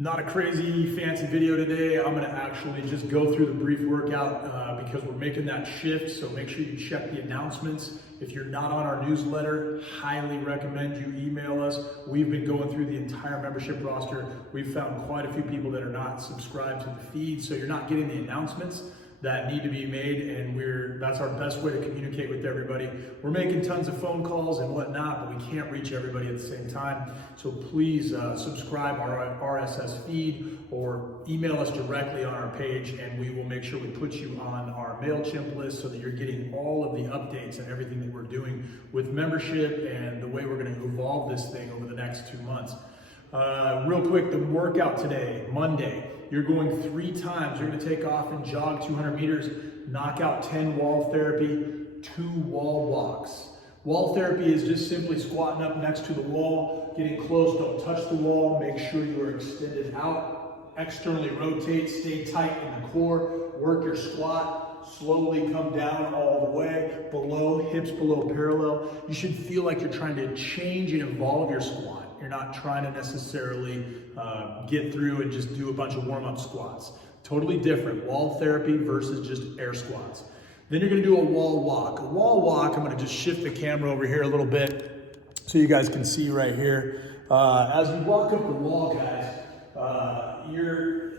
Not a crazy fancy video today. I'm gonna actually just go through the brief workout because we're making that shift. So make sure you check the announcements. If you're not on our newsletter, highly recommend you email us. We've been going through the entire membership roster. We've found quite a few people that are not subscribed to the feed, so you're not getting the announcements that need to be made, and that's our best way to communicate with everybody. We're making tons of phone calls and whatnot, but we can't reach everybody at the same time. So please subscribe our RSS feed or email us directly on our page, and we will make sure we put you on our MailChimp list so that you're getting all of the updates and everything that we're doing with membership and the way we're going to evolve this thing over the next 2 months. Real quick, the workout today, Monday, you're going 3 times. You're going to take off and jog 200 meters, knock out 10 wall therapy, 2 wall walks. Wall therapy is just simply squatting up next to the wall, getting close, don't touch the wall, make sure you are extended out, externally rotate, stay tight in the core, work your squat, slowly come down all the way, below, hips below parallel. You should feel like you're trying to change and evolve your squat. You're not trying to necessarily get through and just do a bunch of warm-up squats. Totally different, wall therapy versus just air squats. Then you're gonna do a wall walk. A wall walk, I'm gonna just shift the camera over here a little bit so you guys can see right here. As you walk up the wall, guys,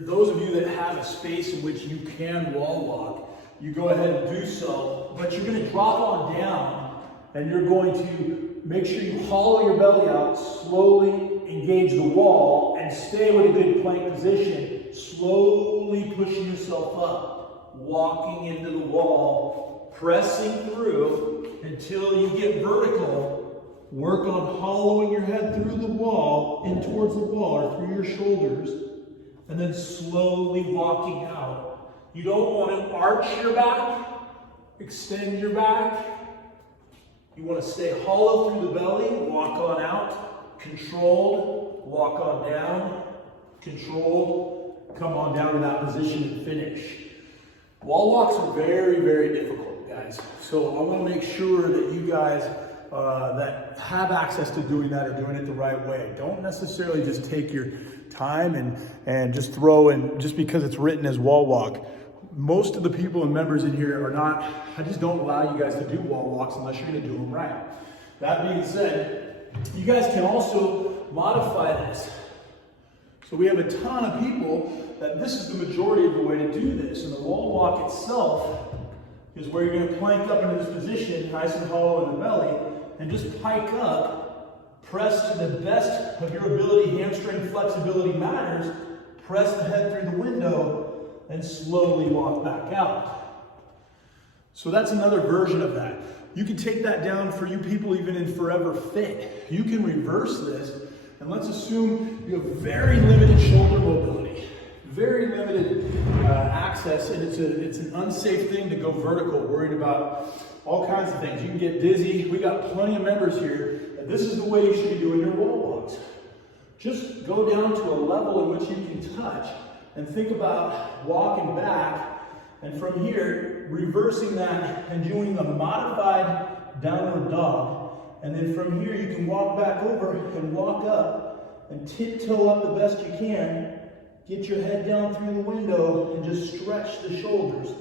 those of you that have a space in which you can wall walk, you go ahead and do so, but you're gonna drop on down and you're going to make sure you hollow your belly out, slowly engage the wall, and stay with a good plank position, slowly pushing yourself up, walking into the wall, pressing through until you get vertical. Work on hollowing your head through the wall, in towards the wall, or through your shoulders, and then slowly walking out. You don't want to arch your back, extend your back. You want to stay hollow through the belly, walk on out, controlled, walk on down, controlled, come on down to that position and finish. Wall walks are very, very difficult, guys. So I want to make sure that you guys that have access to doing that are doing it the right way. Don't necessarily just take your time and just throw in just because it's written as wall walk. Most of the people and members in here are not, I just don't allow you guys to do wall walks unless you're gonna do them right. That being said, you guys can also modify this. So we have a ton of people that this is the majority of the way to do this. And the wall walk itself is where you're gonna plank up into this position, nice and hollow in the belly, and just pike up, press to the best of your ability, hamstring flexibility matters, press the head through the window, and slowly walk back out. So that's another version of that. You can take that down for you people even in Forever Fit. You can reverse this, and let's assume you have very limited shoulder mobility, very limited access, and it's an unsafe thing to go vertical, worried about all kinds of things. You can get dizzy. We got plenty of members here, and this is the way you should be doing your wall walks. Just go down to a level in which you can touch, and think about walking back, and from here, reversing that and doing a modified downward dog. And then from here, you can walk back over and walk up and tiptoe up the best you can. Get your head down through the window and just stretch the shoulders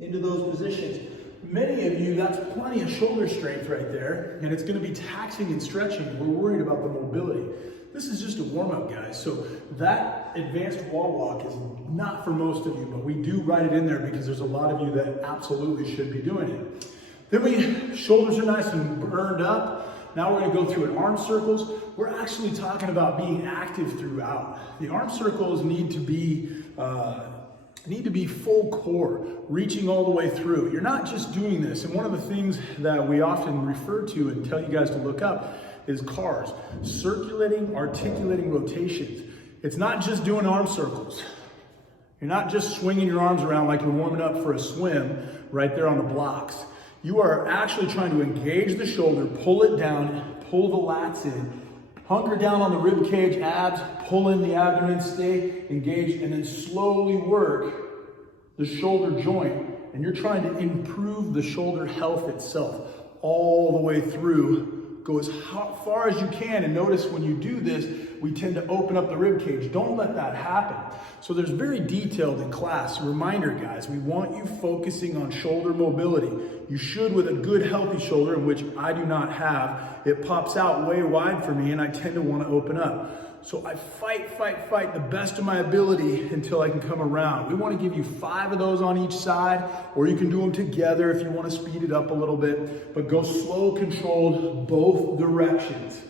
into those positions. Many of you, that's plenty of shoulder strength right there, and it's gonna be taxing and stretching. We're worried about the mobility. This is just a warm-up, guys. So that advanced wall walk is not for most of you, but we do write it in there because there's a lot of you that absolutely should be doing it. Then shoulders are nice and burned up. Now we're gonna go through an arm circles. We're actually talking about being active throughout. The arm circles need to be full core, reaching all the way through. You're not just doing this, and one of the things that we often refer to and tell you guys to look up is CARs, circulating, articulating rotations. It's not just doing arm circles. You're not just swinging your arms around like you're warming up for a swim right there on the blocks. You are actually trying to engage the shoulder, pull it down, pull the lats in, hunker down on the rib cage, abs, pull in the abdomen, stay engaged, and then slowly work the shoulder joint. And you're trying to improve the shoulder health itself all the way through. Go as far as you can, and notice when you do this, we tend to open up the rib cage. Don't let that happen. So there's very detailed in class. Reminder, guys, we want you focusing on shoulder mobility. You should with a good healthy shoulder, in which I do not have. It pops out way wide for me and I tend to want to open up. So I fight the best of my ability until I can come around. We want to give you 5 of those on each side, or you can do them together if you want to speed it up a little bit, but go slow, controlled, both directions.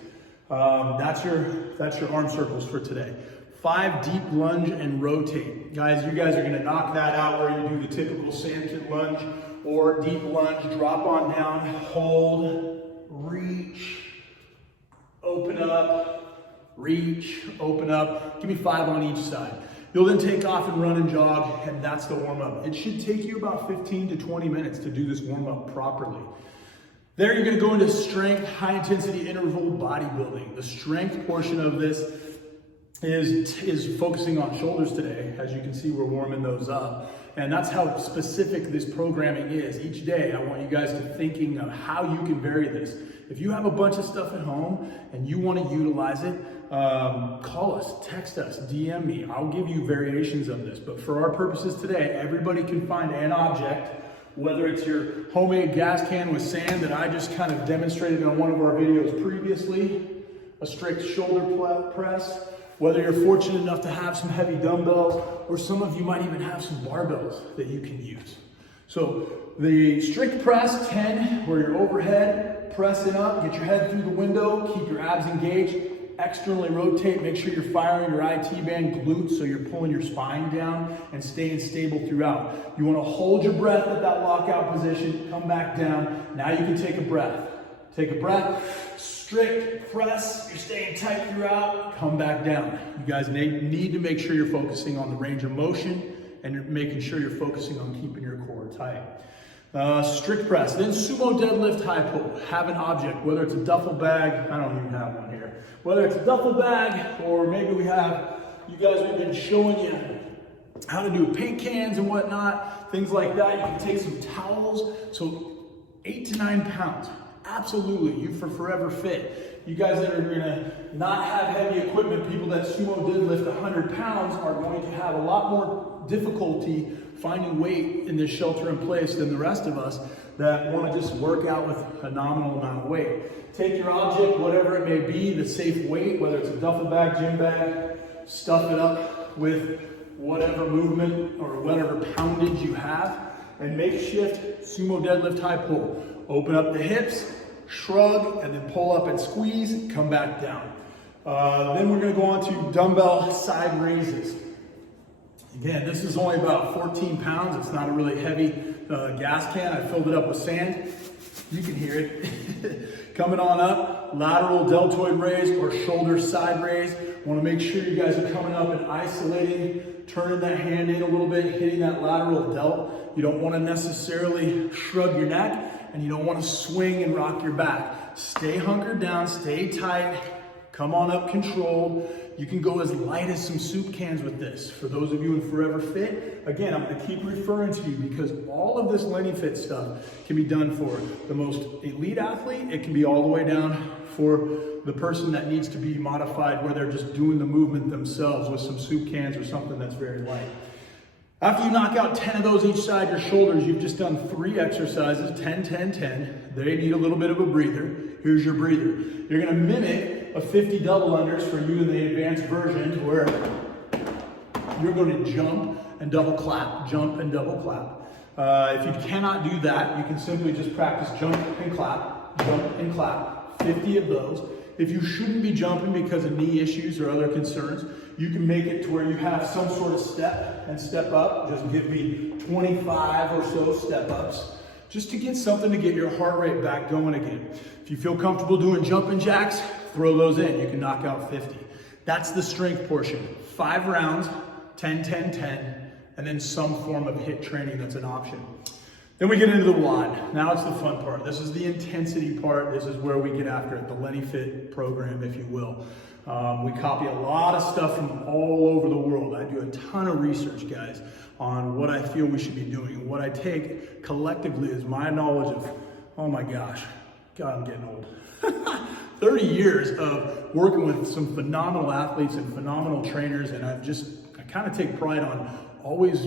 That's your arm circles for today. 5 deep lunge and rotate. Guys, you guys are gonna knock that out where you do the typical sandpit lunge or deep lunge, drop on down, hold, reach, open up, reach, open up. Give me 5 on each side. You'll then take off and run and jog, and that's the warm up. It should take you about 15 to 20 minutes to do this warm up properly. There you're gonna go into strength, high intensity interval bodybuilding. The strength portion of this is focusing on shoulders today. As you can see, we're warming those up. And that's how specific this programming is. Each day, I want you guys to thinking of how you can vary this. If you have a bunch of stuff at home and you want to utilize it, call us, text us, DM me. I'll give you variations of this. But for our purposes today, everybody can find an object, whether it's your homemade gas can with sand that I just kind of demonstrated on one of our videos previously, a strict shoulder press, whether you're fortunate enough to have some heavy dumbbells, or some of you might even have some barbells that you can use. So the strict press, 10, where you're overhead, pressing up, get your head through the window, keep your abs engaged, externally rotate, make sure you're firing your IT band glutes so you're pulling your spine down and staying stable throughout. You want to hold your breath at that lockout position, come back down. Now you can take a breath. Take a breath, strict press, you're staying tight throughout, come back down. You guys need to make sure you're focusing on the range of motion and you're making sure you're focusing on keeping your core tight. Strict press, then sumo deadlift high pull. Have an object, whether it's a duffel bag, I don't even have one here. Whether it's a duffel bag, or maybe we have, you guys have been showing you how to do paint cans and whatnot, things like that. You can take some towels, so 8 to 9 pounds. Absolutely, you for forever fit. You guys that are gonna not have heavy equipment, people that sumo deadlift 100 pounds are going to have a lot more difficulty finding weight in this shelter in place than the rest of us that want to just work out with a nominal amount of weight. Take your object, whatever it may be, the safe weight, whether it's a duffel bag, gym bag, stuff it up with whatever movement or whatever poundage you have, and makeshift sumo deadlift high pull. Open up the hips, shrug, and then pull up and squeeze, come back down. Then we're gonna go on to dumbbell side raises. Again, this is only about 14 pounds. It's not a really heavy gas can. I filled it up with sand. You can hear it. Coming on up, lateral deltoid raise or shoulder side raise. Want to make sure you guys are coming up and isolating, turning that hand in a little bit, hitting that lateral delt. You don't want to necessarily shrug your neck, and you don't want to swing and rock your back. Stay hunkered down, stay tight, come on up controlled. You can go as light as some soup cans with this. For those of you in Forever Fit, again, I'm gonna keep referring to you because all of this LeneFit stuff can be done for the most elite athlete. It can be all the way down for the person that needs to be modified where they're just doing the movement themselves with some soup cans or something that's very light. After you knock out 10 of those each side your shoulders, you've just done 3 exercises, 10, 10, 10. They need a little bit of a breather. Here's your breather. You're gonna mimic a 50 double unders for you in the advanced version where you're gonna jump and double clap, jump and double clap. If you cannot do that, you can simply just practice jump and clap, 50 of those. If you shouldn't be jumping because of knee issues or other concerns, you can make it to where you have some sort of step and step up. Just give me 25 or so step ups, just to get something to get your heart rate back going again. If you feel comfortable doing jumping jacks, throw those in. You can knock out 50. That's the strength portion. 5 rounds, 10, 10, 10, and then some form of HIIT training that's an option. Then we get into the WOD. Now it's the fun part. This is the intensity part. This is where we get after it, the LeneFit program, if you will. We copy a lot of stuff from all over the world. I do a ton of research, guys, on what I feel we should be doing. What I take collectively is my knowledge of, oh my gosh, God, I'm getting old. 30 years of working with some phenomenal athletes and phenomenal trainers, and I kind of take pride on always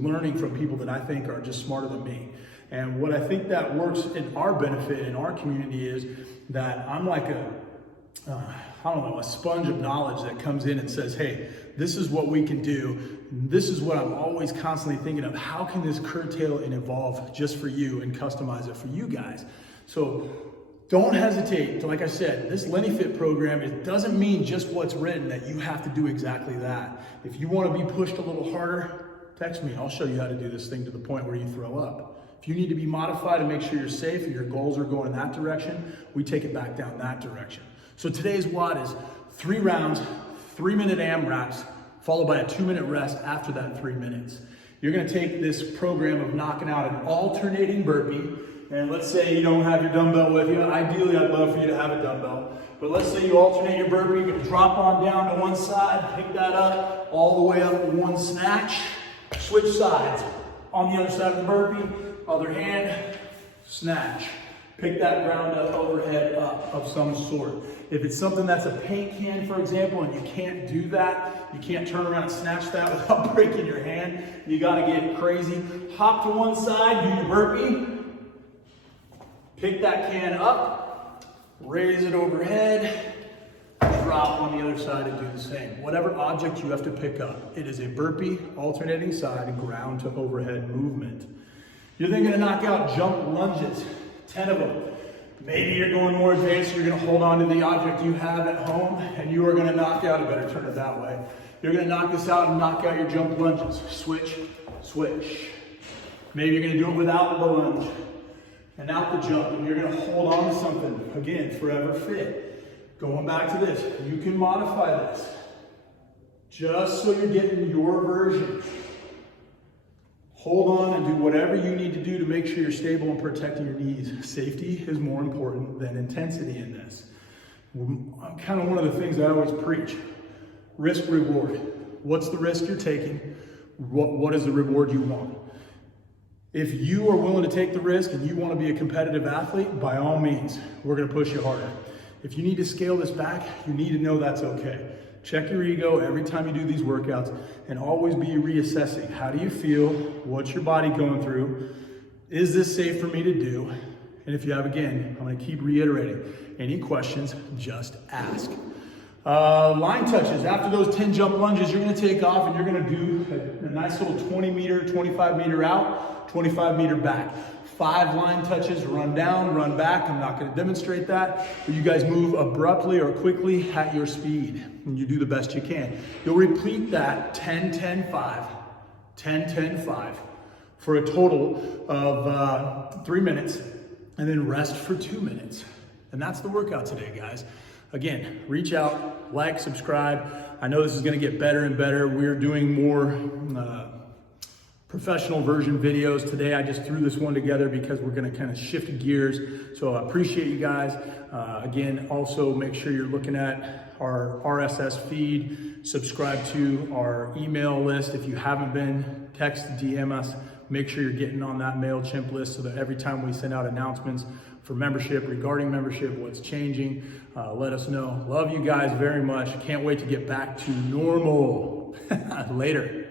learning from people that I think are just smarter than me. And what I think that works in our benefit in our community is that I'm like a sponge of knowledge that comes in and says, hey, this is what we can do. This is what I'm always constantly thinking of. How can this curtail and evolve just for you and customize it for you guys? So don't hesitate to, like I said, this LeneFit program, it doesn't mean just what's written that you have to do exactly that. If you want to be pushed a little harder, text me. I'll show you how to do this thing to the point where you throw up. If you need to be modified to make sure you're safe and your goals are going in that direction, we take it back down that direction. So today's WOD is 3 rounds, 3-minute AMRAPs, followed by a 2-minute rest after that 3 minutes. You're gonna take this program of knocking out an alternating burpee, and let's say you don't have your dumbbell with you. Ideally, I'd love for you to have a dumbbell. But let's say you alternate your burpee, you're gonna drop on down to one side, pick that up, all the way up in one snatch, switch sides. On the other side of the burpee, other hand, snatch. Pick that ground up, overhead up of some sort. If it's something that's a paint can, for example, and you can't do that, you can't turn around and snatch that without breaking your hand, you gotta get crazy. Hop to one side, do your burpee, pick that can up, raise it overhead, drop on the other side and do the same. Whatever object you have to pick up, it is a burpee, alternating side, ground to overhead movement. You're then gonna knock out jump lunges, 10 of them. Maybe you're going more advanced, you're gonna hold on to the object you have at home, and you are gonna knock out, I better turn it that way. You're gonna knock this out and knock out your jump lunges. Switch, switch. Maybe you're gonna do it without the lunge and out the jump, and you're gonna hold on to something. Again, forever fit. Going back to this, you can modify this just so you're getting your version. Hold on and do whatever you need to do to make sure you're stable and protecting your knees. Safety is more important than intensity in this. Kind of one of the things I always preach. Risk reward. What's the risk you're taking? What is the reward you want? If you are willing to take the risk and you want to be a competitive athlete, by all means, we're going to push you harder. If you need to scale this back, you need to know that's okay. Check your ego every time you do these workouts and always be reassessing. How do you feel? What's your body going through? Is this safe for me to do? And if you have, again, I'm gonna keep reiterating. Any questions, just ask. Line touches. After those 10 jump lunges, you're gonna take off and you're gonna do a nice little 20 meter, 25 meter out, 25 meter back. 5 line touches, run down, run back. I'm not gonna demonstrate that, but you guys move abruptly or quickly at your speed, and you do the best you can. You'll repeat that 10-10-5, 10-10-5 for a total of 3 minutes, and then rest for 2 minutes. And that's the workout today, guys. Again, reach out, like, subscribe. I know this is gonna get better and better. We're doing more professional version videos. Today I just threw this one together because we're gonna kind of shift gears. So I appreciate you guys. Again, also make sure you're looking at our RSS feed, subscribe to our email list. If you haven't been, text, DM us. Make sure you're getting on that MailChimp list so that every time we send out announcements for membership, regarding membership, what's changing, let us know. Love you guys very much. Can't wait to get back to normal. Later.